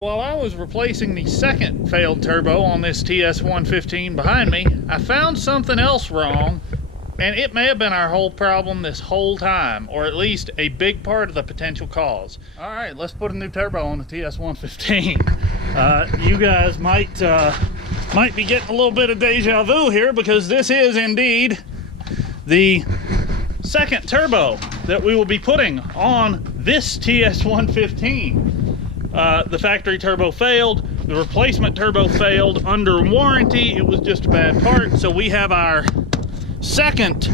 While I was replacing the second failed turbo on this TS115 behind me, I found something else wrong, and it may have been our whole problem this whole time, or at least a big part of the potential cause. All right, let's put a new turbo on the TS115. You guys might be getting a little bit of deja vu here, because this is indeed the second turbo that we will be putting on this TS115. The factory turbo failed, the replacement turbo failed under warranty. It was just a bad part, so we have our second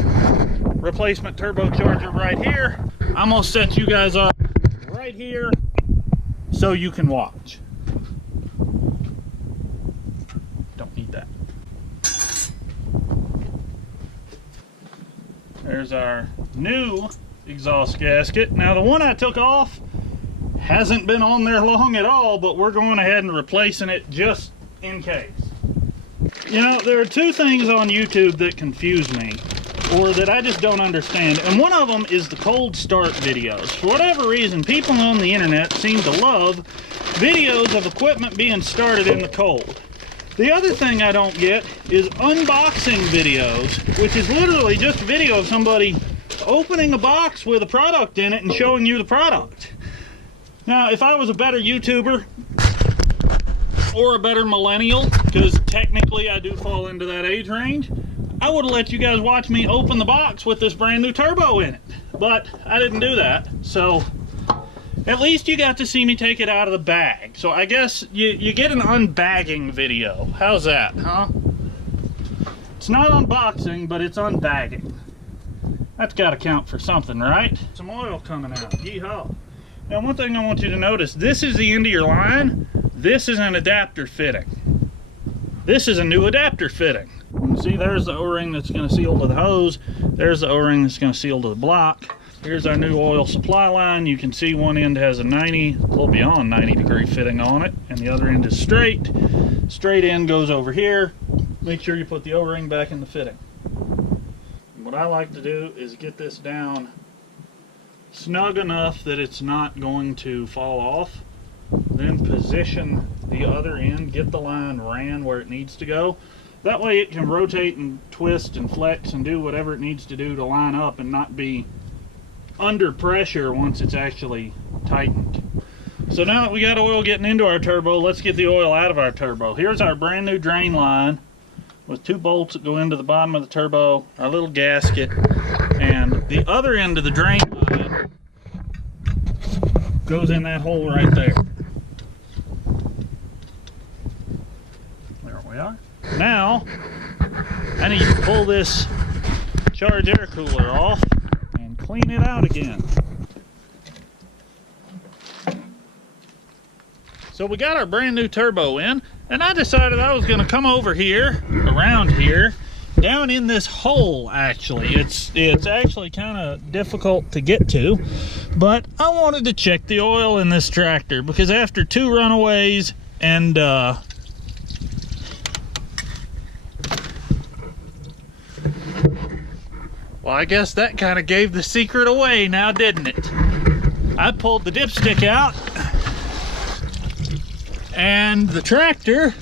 replacement turbocharger right here. I'm gonna set you guys up right here so you can watch. Don't need that. There's our new exhaust gasket. Now the one I took off hasn't been on there long at all, but we're going ahead and replacing it just in case. You know, there are two things on YouTube that confuse me, or that I just don't understand, and one of them is the cold start videos. For whatever reason, people on the internet seem to love videos of equipment being started in the cold. The other thing I don't get is unboxing videos, which is literally just a video of somebody opening a box with a product in it and showing you the product. Now, if I was a better YouTuber, or a better millennial, because technically I do fall into that age range, I would have let you guys watch me open the box with this brand new turbo in it. But I didn't do that, so at least you got to see me take it out of the bag. So I guess you get an unbagging video. How's that, huh? It's not unboxing, but it's unbagging. That's got to count for something, right? Some oil coming out. Yeehaw. Now, one thing I want you to notice, this is the end of your line. This is an adapter fitting. This is a new adapter fitting. You see, there's the O-ring that's going to seal to the hose. There's the O-ring that's going to seal to the block. Here's our new oil supply line. You can see one end has a 90, a little beyond 90-degree fitting on it, and the other end is straight. Straight end goes over here. Make sure you put the O-ring back in the fitting. And what I like to do is get this down snug enough that it's not going to fall off, then position the other end, get the line ran where it needs to go. That way it can rotate and twist and flex and do whatever it needs to do to line up and not be under pressure once it's actually tightened. So now that we got oil getting into our turbo, let's get the oil out of our turbo. Here's our brand new drain line with two bolts that go into the bottom of the turbo, our little gasket, and the other end of the drain line goes in that hole right there. There we are. Now, I need to pull this charge air cooler off and clean it out again. So we got our brand new turbo in, and I decided I was going to come over here, around here, down in this hole. Actually, it's actually kind of difficult to get to, but I wanted to check the oil in this tractor, because after two runaways and well, I guess that kind of gave the secret away now, didn't it? I pulled the dipstick out, and the tractor,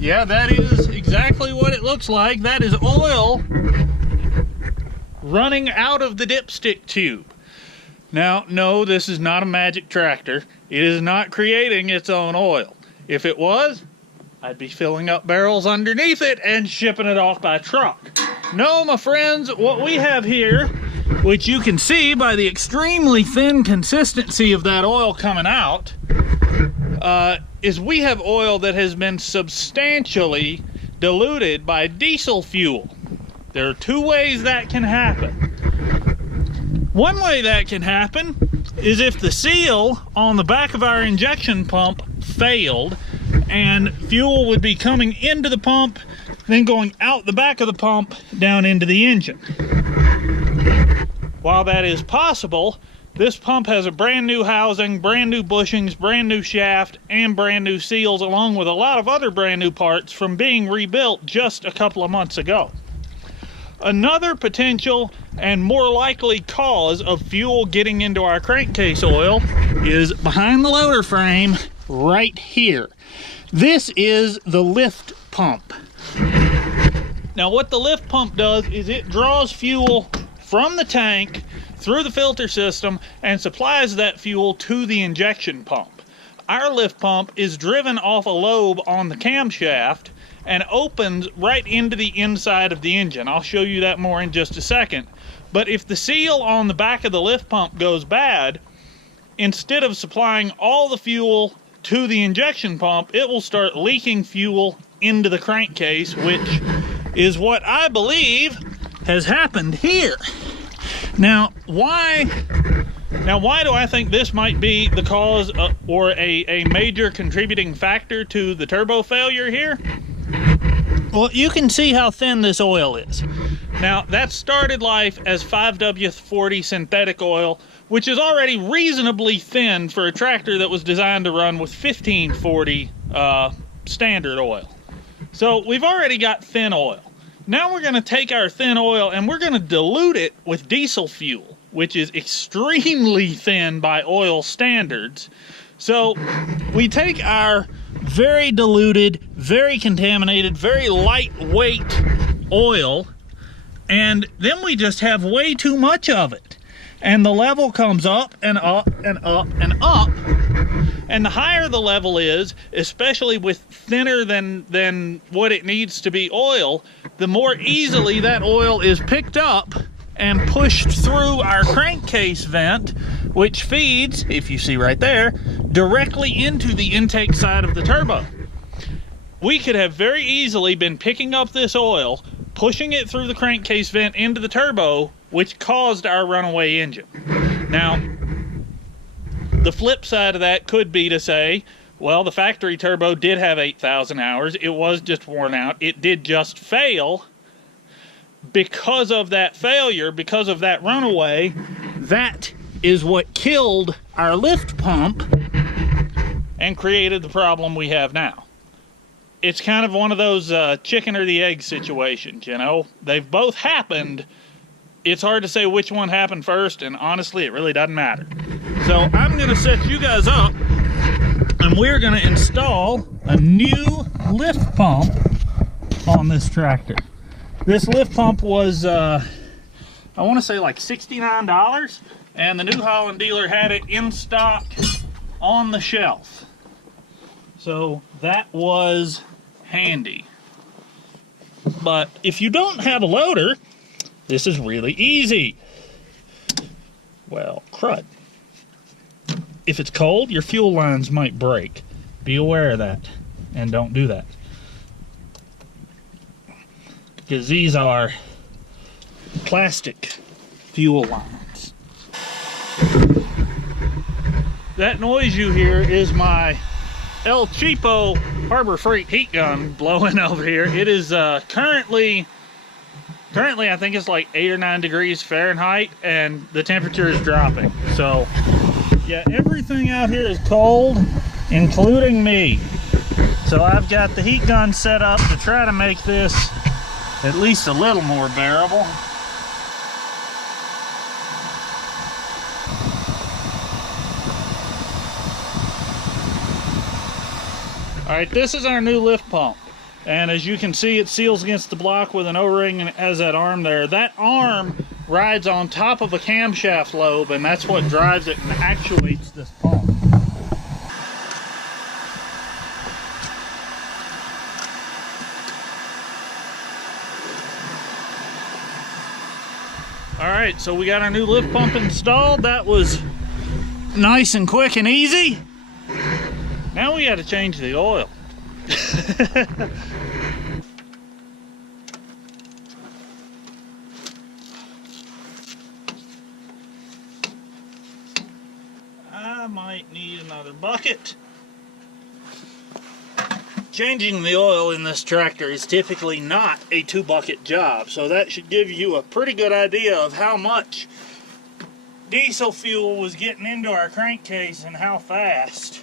yeah, that is exactly what it looks like. That is oil running out of the dipstick tube. Now, no, this is not a magic tractor. It is not creating its own oil. If it was, I'd be filling up barrels underneath it and shipping it off by truck. No, my friends, what we have here, which you can see by the extremely thin consistency of that oil coming out, is we have oil that has been substantially diluted by diesel fuel. There are two ways that can happen. One way that can happen is if the seal on the back of our injection pump failed, and fuel would be coming into the pump, then going out the back of the pump down into the engine. While that is possible, this pump has a brand new housing, brand new bushings, brand new shaft, and brand new seals, along with a lot of other brand new parts from being rebuilt just a couple of months ago. Another potential and more likely cause of fuel getting into our crankcase oil is behind the loader frame right here. This is the lift pump. Now what the lift pump does is it draws fuel from the tank through the filter system and supplies that fuel to the injection pump. Our lift pump is driven off a lobe on the camshaft and opens right into the inside of the engine. I'll show you that more in just a second. But if the seal on the back of the lift pump goes bad, instead of supplying all the fuel to the injection pump, it will start leaking fuel into the crankcase, which is what I believe has happened here. Now why do I think this might be the cause or a major contributing factor to the turbo failure here? Well, you can see how thin this oil is. Now that started life as 5W40 synthetic oil, which is already reasonably thin for a tractor that was designed to run with 1540 standard oil. So we've already got thin oil. Now we're going to take our thin oil and we're going to dilute it with diesel fuel, which is extremely thin by oil standards. So we take our very diluted, very contaminated, very lightweight oil, and then we just have way too much of it. And the level comes up and up and up and up. And the higher the level is, especially with thinner than what it needs to be oil, the more easily that oil is picked up and pushed through our crankcase vent, which feeds, if you see right there, directly into the intake side of the turbo. We could have very easily been picking up this oil, pushing it through the crankcase vent into the turbo, which caused our runaway engine. Now, the flip side of that could be to say, well, the factory turbo did have 8,000 hours. It was just worn out. It did just fail. Because of that failure, because of that runaway, that is what killed our lift pump and created the problem we have now. It's kind of one of those chicken or the egg situations, you know? They've both happened. It's hard to say which one happened first, and honestly, it really doesn't matter. So I'm going to set you guys up, and we're going to install a new lift pump on this tractor. This lift pump was, I want to say like $69, and the New Holland dealer had it in stock on the shelf. So that was handy. But if you don't have a loader, this is really easy. Well, crud. If it's cold, your fuel lines might break. Be aware of that, and don't do that. Because these are plastic fuel lines. That noise you hear is my El Cheapo Harbor Freight heat gun blowing over here. It is currently I think it's like 8 or 9 degrees Fahrenheit, and the temperature is dropping. So yeah, everything out here is cold, including me. So I've got the heat gun set up to try to make this at least a little more bearable. Alright, this is our new lift pump. And as you can see, it seals against the block with an O-ring and it has that arm there. That arm rides on top of a camshaft lobe, and that's what drives it and actuates this pump. Alright, so we got our new lift pump installed. That was nice and quick and easy. Now we got to change the oil. I might need another bucket. Changing the oil in this tractor is typically not a 2-bucket job, so that should give you a pretty good idea of how much diesel fuel was getting into our crankcase and how fast.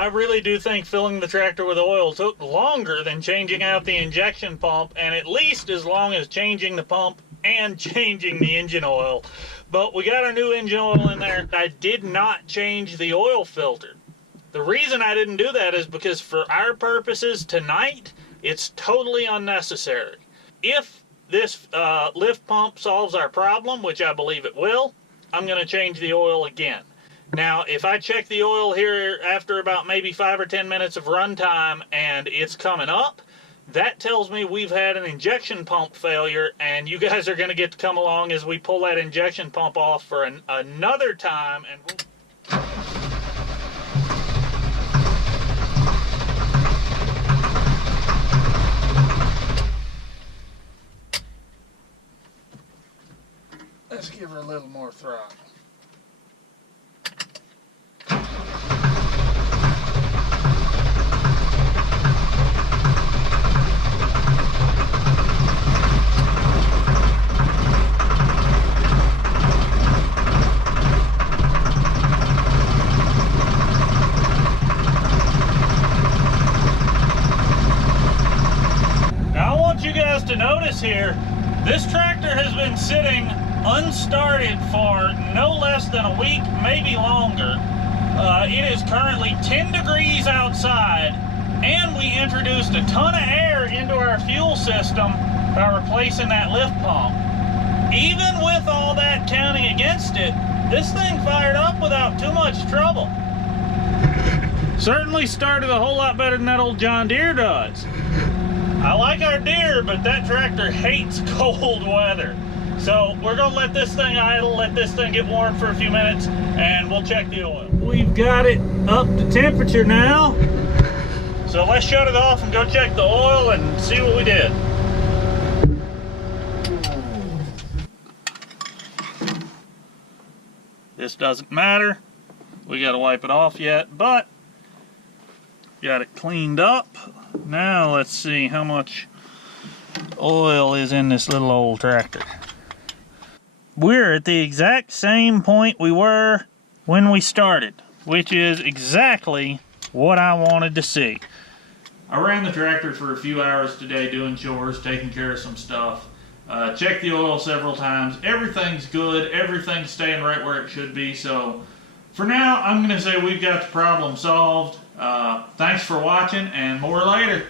I really do think filling the tractor with oil took longer than changing out the injection pump, and at least as long as changing the pump and changing the engine oil. But we got our new engine oil in there. I did not change the oil filter. The reason I didn't do that is because for our purposes tonight, it's totally unnecessary. If this lift pump solves our problem, which I believe it will, I'm going to change the oil again. Now, if I check the oil here after about maybe 5 or 10 minutes of runtime and it's coming up, that tells me we've had an injection pump failure, and you guys are going to get to come along as we pull that injection pump off for another time. And let's give her a little more throttle. To notice here, this tractor has been sitting unstarted for no less than a week, maybe longer. It is currently 10 degrees outside, and we introduced a ton of air into our fuel system by replacing that lift pump. Even with all that counting against it, this thing fired up without too much trouble. Certainly started a whole lot better than that old John Deere does. I like our Deere, but that tractor hates cold weather. So we're gonna let this thing idle, let this thing get warm for a few minutes, and we'll check the oil. We've got it up to temperature now. So let's shut it off and go check the oil and see what we did. This doesn't matter. We gotta wipe it off yet, but got it cleaned up. Now let's see how much oil is in this little old tractor. We're at the exact same point we were when we started, which is exactly what I wanted to see. I ran the tractor for a few hours today doing chores, taking care of some stuff. Checked the oil several times. Everything's good. Everything's staying right where it should be. So for now, I'm going to say we've got the problem solved. Thanks for watching, and more later.